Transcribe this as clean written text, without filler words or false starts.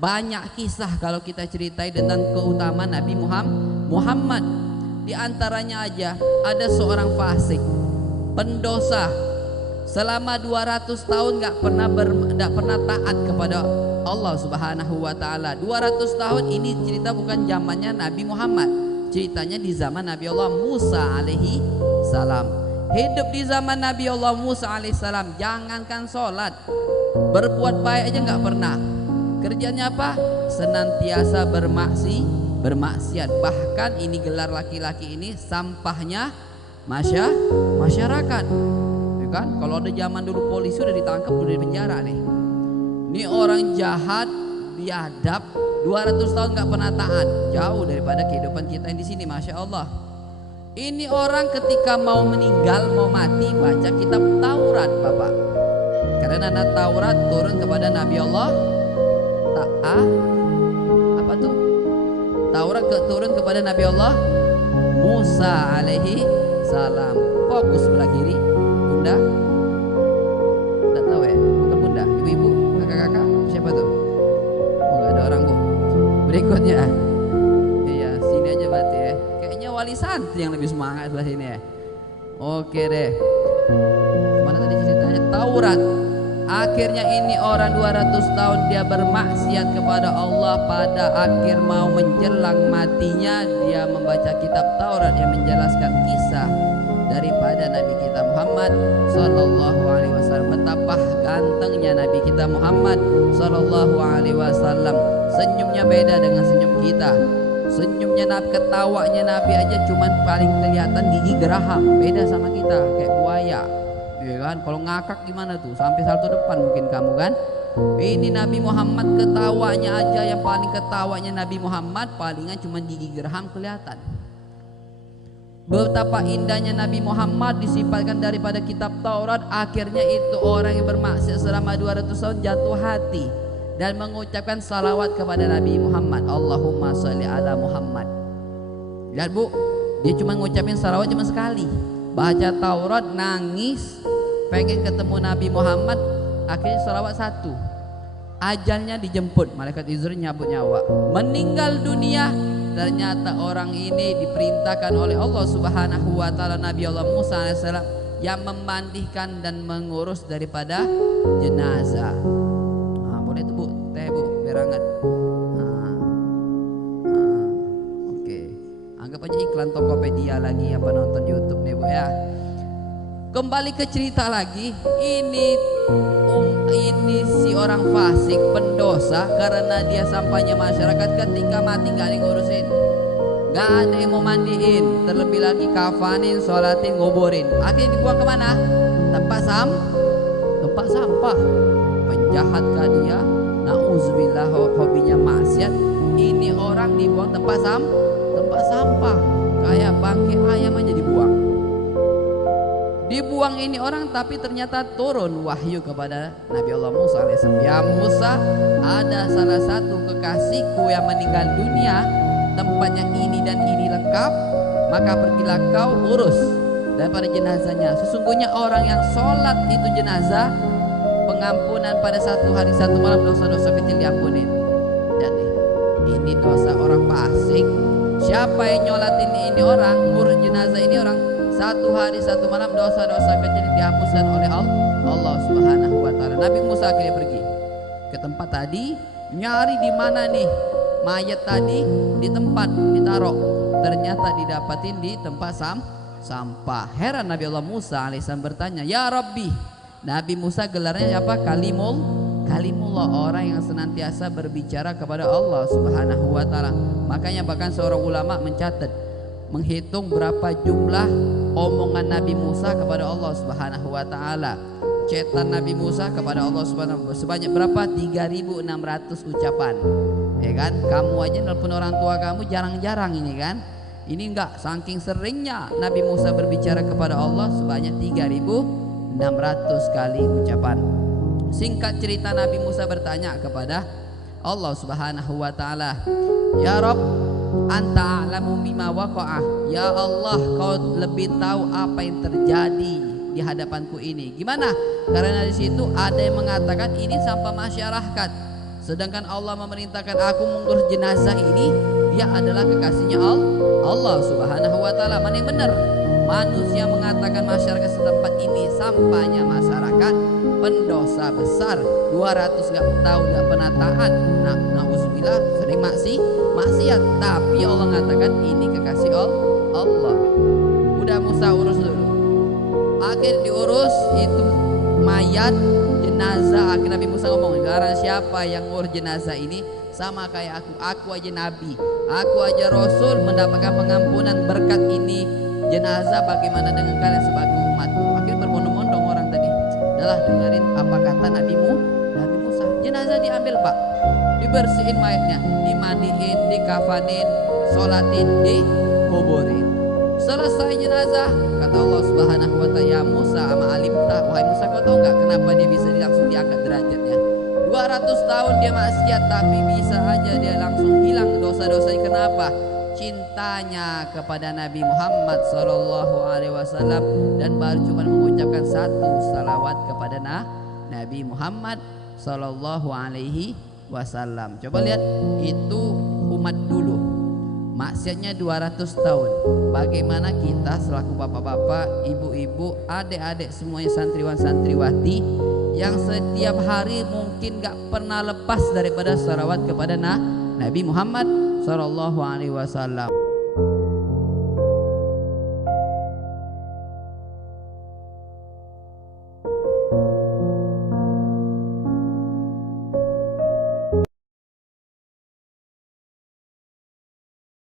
Banyak kisah kalau kita ceritai tentang keutamaan Nabi Muhammad. Di antaranya aja ada seorang fasik, pendosa, selama 200 tahun nggak pernah taat kepada Allah Subhanahu wa taala. 200 tahun ini cerita bukan zamannya Nabi Muhammad, ceritanya di zaman Nabi Allah Musa alaihi salam. Hidup di zaman Nabi Allah Musa alaihi salam, jangankan sholat, berbuat baik aja nggak pernah. Kerjanya apa? Senantiasa bermaksiat. Bahkan ini gelar laki-laki ini sampahnya masyarakat. Ya kan? Kalau ada zaman dulu polisi udah ditangkap, udah di penjara nih. Ini orang jahat, biadab, 200 tahun nggak pernah taat. Jauh daripada kehidupan kita yang di sini, masya Allah. Ini orang ketika mau meninggal, mau mati, baca kitab Taurat, Bapak. Karena Taurat turun kepada Nabi Allah. Apa tuh? Taurat turun kepada Nabi Allah Musa alaihi salam. Fokus sebelah kiri, Bunda. Tidak tahu ya? Bukan Bunda, ibu-ibu, kakak-kakak, siapa tuh? Oh, nggak ada orang, Bu. Berikutnya. Iya, sini aja berarti ya. Kayaknya wali santri yang lebih semangat sebelah sini ya. Oke deh. Mana tadi ceritanya? Taurat. Akhirnya ini orang 200 tahun dia bermaksiat kepada Allah. Pada akhir mau menjelang matinya, dia membaca kitab Taurat yang menjelaskan kisah daripada Nabi kita Muhammad Sallallahu Alaihi Wasallam. Betapa gantengnya Nabi kita Muhammad Sallallahu Alaihi Wasallam. Senyumnya beda dengan senyum kita. Senyumnya Nabi, ketawanya Nabi aja cuman paling kelihatan gigi geraham. Beda sama kita, kayak buaya. Ya kan, kalau ngakak gimana tuh, sampai salto depan mungkin kamu kan. Ini Nabi Muhammad ketawanya aja, yang paling ketawanya Nabi Muhammad palingan cuma gigi geraham kelihatan. Betapa indahnya Nabi Muhammad disifatkan daripada kitab Taurat. Akhirnya itu orang yang bermaksiat selama 200 tahun jatuh hati dan mengucapkan salawat kepada Nabi Muhammad. Allahumma sholli ala Muhammad. Lihat Bu, dia cuma ngucapin salawat cuma sekali. Baca Taurat, nangis, pengen ketemu Nabi Muhammad, akhirnya salawat satu. Ajalnya dijemput, malaikat Israil nyabut nyawa, meninggal dunia. Ternyata orang ini diperintahkan oleh Allah Subhanahu wa taala Nabi Allah Musa alaihissalam yang memandikan dan mengurus daripada jenazah. Nah, boleh tuh Bu, teh Bu, biar hangat. Anggap aja iklan Tokopedia lagi apa nonton YouTube nih Bu ya. Kembali ke cerita lagi. Ini si orang fasik, pendosa, karena dia sampahnya masyarakat, ketika mati gak ada yang ngurusin, gak ada yang mau mandiin, terlebih lagi kafanin, sholatin, nguburin. Akhirnya dibuang kemana? Tempat sampah. Penjahat kah dia? Nauzubillah, hobinya maksiat. Ini orang dibuang tempat sampah, kayak bangkai ayam aja dibuang ini orang. Tapi ternyata turun wahyu kepada Nabi Allah Musa alaihissalam. Ya Musa, ada salah satu kekasihku yang meninggal dunia, tempatnya ini dan ini lengkap, maka pergilah kau urus daripada jenazahnya. Sesungguhnya orang yang sholat itu jenazah, pengampunan pada satu hari satu malam, dosa-dosa kecil diampunin. Jadi ini dosa orang fasik. Siapa yang nyolatin ini orang, ngurus jenazah ini orang, satu hari satu malam dosa-dosa kecil dihapuskan oleh Allah Subhanahu wa taala. Nabi Musa akhirnya pergi ke tempat tadi, nyari di mana nih mayat tadi, di tempat ditaruh. Ternyata didapatin di tempat sampah. Heran Nabi Allah Musa alaihissalam bertanya, "Ya Rabbi." Nabi Musa gelarnya apa? Kalimullah, orang yang senantiasa berbicara kepada Allah Subhanahu wa taala. Makanya bahkan seorang ulama mencatat, menghitung berapa jumlah omongan Nabi Musa kepada Allah Subhanahu wa taala. Cetan Nabi Musa kepada Allah Subhanahu wa taala sebanyak berapa? 3.600 ucapan. Ya kan? Kamu aja nelpon orang tua kamu jarang-jarang ini kan? Ini enggak, saking seringnya Nabi Musa berbicara kepada Allah sebanyak 3.600 kali ucapan. Singkat cerita, Nabi Musa bertanya kepada Allah Subhanahu wa taala, "Ya Rabb, anta a'lamu bima waqa'ah." Ya Allah, kau lebih tahu apa yang terjadi di hadapanku ini. Gimana? Karena di situ ada yang mengatakan ini sampah masyarakat. Sedangkan Allah memerintahkan aku mengurus jenazah ini, dia adalah kekasihnya Allah Subhanahu wa taala. Mana yang benar? Manusia mengatakan masyarakat setempat ini sampahnya masyarakat pendosa besar, 200 tahun gak pernah taat. Nauzubillah, sering maksiat. Tapi Allah mengatakan ini kekasih Allah. Udah Musa urus dulu. Akhir diurus itu mayat jenazah. Akhir Nabi Musa ngomong, sekarang siapa yang ngurus jenazah ini? Sama kayak aku aja nabi, aku aja rasul, mendapatkan pengampunan berkat ini jenazah, bagaimana dengan kalian sebagai umatku? Akhir berbondong-bondong orang tadi. Udahlah, dengerin apa kata Nabi Musa. Jenazah diambil Pak, dibersihin mayatnya, dimandiin, dikafanin, sholatin, dikuburin. Selesai jenazah, kata Allah Subhanahu wa ta'ala, ya Musa ama alimta, wahai Musa, kau tahu nggak kenapa dia bisa langsung diangkat derajatnya? 200 tahun dia maksiat, tapi bisa aja dia langsung hilang dosa-dosanya. Kenapa? Cintanya kepada Nabi Muhammad sallallahu alaihi wasallam, dan baru cuma mengucapkan satu salawat kepada Nabi Muhammad sallallahu alaihi wasallam. Coba lihat, itu umat dulu maksiatnya 200 tahun. Bagaimana kita selaku bapak-bapak, ibu-ibu, adik-adik semuanya, santriwan santriwati yang setiap hari mungkin gak pernah lepas daripada salawat kepada Nabi Muhammad sallallahu alaihi wasallam.